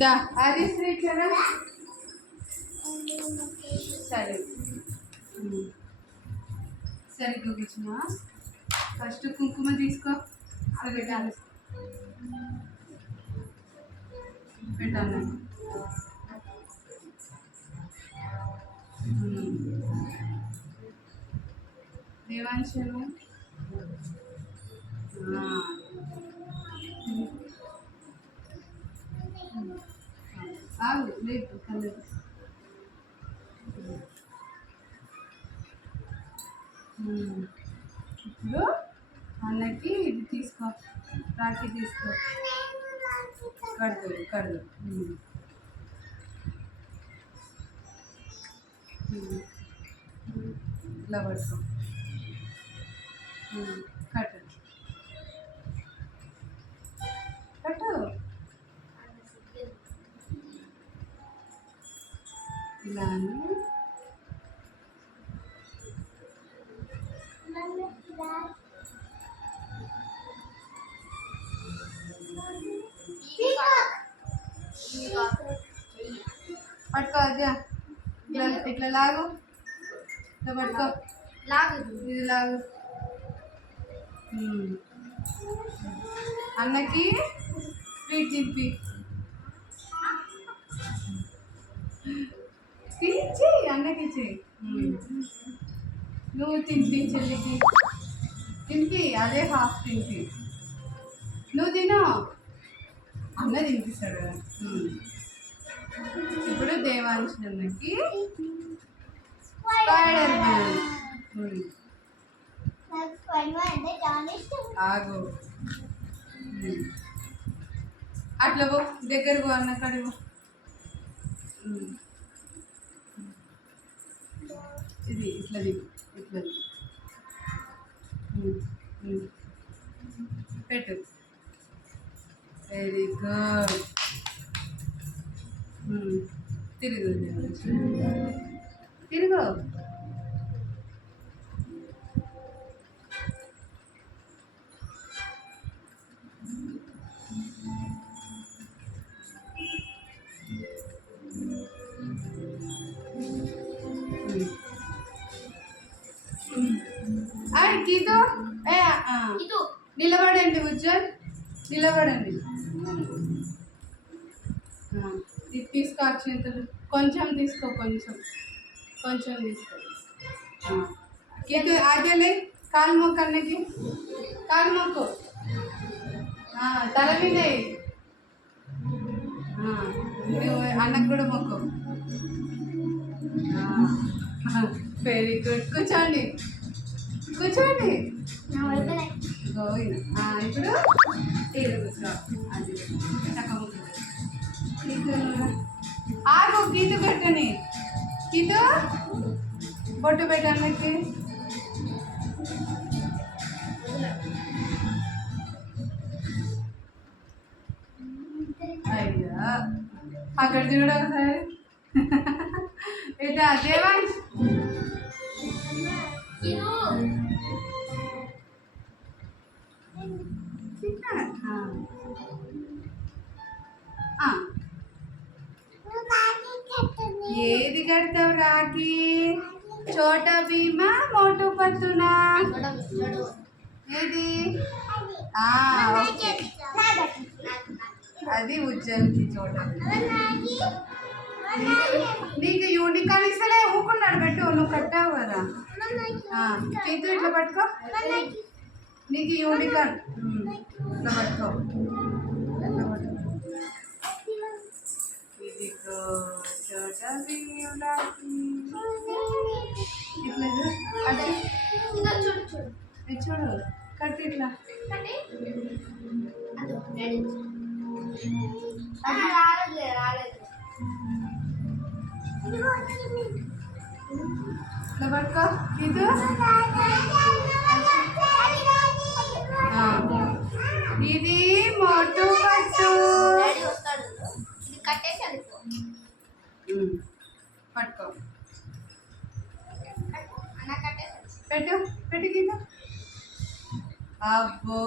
దా అది కదా సరే సరిగ్గా కూర్చున్నా. ఫస్ట్ కుంకుమ తీసుకో. సరే పెట్టాను. దేవాంశను ఆగు లేదు కలదు. ఇప్పుడు అన్నకి ఇది తీసుకో, రాఖీ తీసుకో. కడదు కడదు. ఇట్లా పట్టుకో. కట్టు కట్టు. ఇలా పట్టుకో. అదే ఇట్లా ఇట్లా లాగు. ఇట్లా పట్టుకో. లాగు ఇది లాగు. అన్నకి స్వీట్ తిప్పి తినిచ్చి అన్నకి ఇచ్చి. నువ్వు తినిపి చెల్లికి. తినిపి అదే హాఫ్ తినిపి. నువ్వు తిను, అన్న తినిపిస్తాడు కదా. ఇప్పుడు దేవాంశ్ అన్నకి స్పైడర్ మ్యాన్. ఆగు అట్లా పో, దగ్గర పో అన్న కడుగు. ఇది ఇట్లా ఇట్లా పెట్టు. Very good. తిరుగు తిరుగు. గీతో నిలబడండి ఉజ్జల్, నిలబడండి. ఇది తీసుకో అక్షంతలు. కొంచెం తీసుకో, కొంచెం కొంచెం తీసుకో. గీత ఆగలే. కాలు మొక్కు అన్నకి, కాలు మొక్కు. తల మీద అన్నకు కూడా మొక్కు. Very good. కూర్చోండి కూర్చోండి. ఇప్పుడు కూర్చో. అది ఆగు. గీత పెట్టని. గీత బొట్టు పెట్టానికి. అయ్యా అక్కడ చూడ ఒకసారి. అయితే దేవాంశ్ ఏది కడతావు రాఖీ? చోటా భీమా మోటు పత్తునా? ఏది? అది ఉజ్జల్కి చోటా. నీకు యూనికాన్ ఇస్తలే ఊకున్నాడు. పెట్టు, నువ్వు కట్టావు కదా. చేతు ఇట్లా పట్టుకో. నీకు యూనికాన్ ఇట్లా పట్టుకో. ఇదిగో చోటా భీముడా. ఇట్లా చూడు కట్టు. ఇట్లా ఇట్లా పట్టుకో. ఇది ఇది మోటు పట్టు. పట్టుకో. పెట్టు పెట్టు గీత. అబ్బో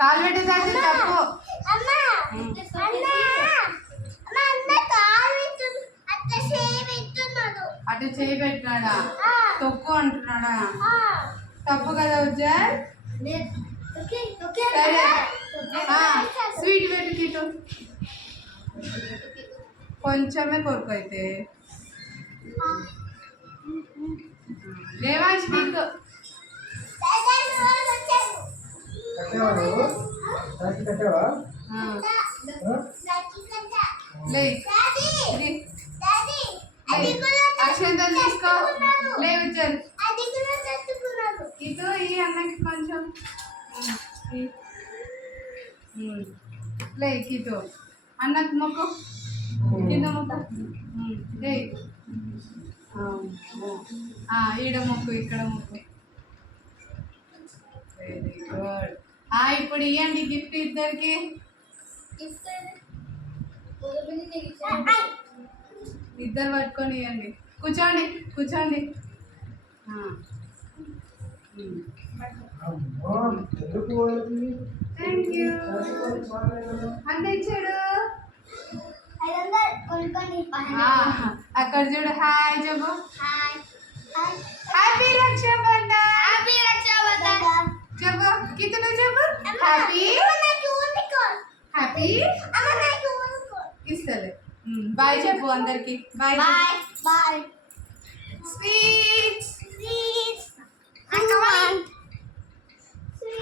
కాలు పెట్టేదాన్ని తప్పు. అటు చేయి పెట్టినాడా? తొక్కు అంటున్నాడా? తప్పు కదా ఉజ్జల్. సరే స్వీట్ పెట్టు కిటు. కొంచెమే కొరకు అయితే దేవాంశ్ నీకు అక్షంతలు తీసుకో. లే ఉజ్జల్ ఇటు ఈ అన్నకి కొంచెం లే ఇటు అన్నకు మొక్కు కింద మొక్కు. లే ఈడ మొక్కు ఇక్కడ మొక్కు. Very good. ఇప్పుడు ఇవ్వండి గిఫ్ట్ ఇద్దరికి. ఇద్దరు పట్టుకొని ఇవ్వండి. కూర్చోండి కూర్చోండి. Thank you. అంత ఇచ్చాడు. అక్కడ చూడు. హాయ్ చెప్పు. హ్యాపీ రక్షాబంధన్. చెప్పు కితను చెప్పు. హ్యాపీ హ్యాపీ ఇస్తలే. బాయ్ చెప్పు అందరికి. Bye bye. స్వీట్స్.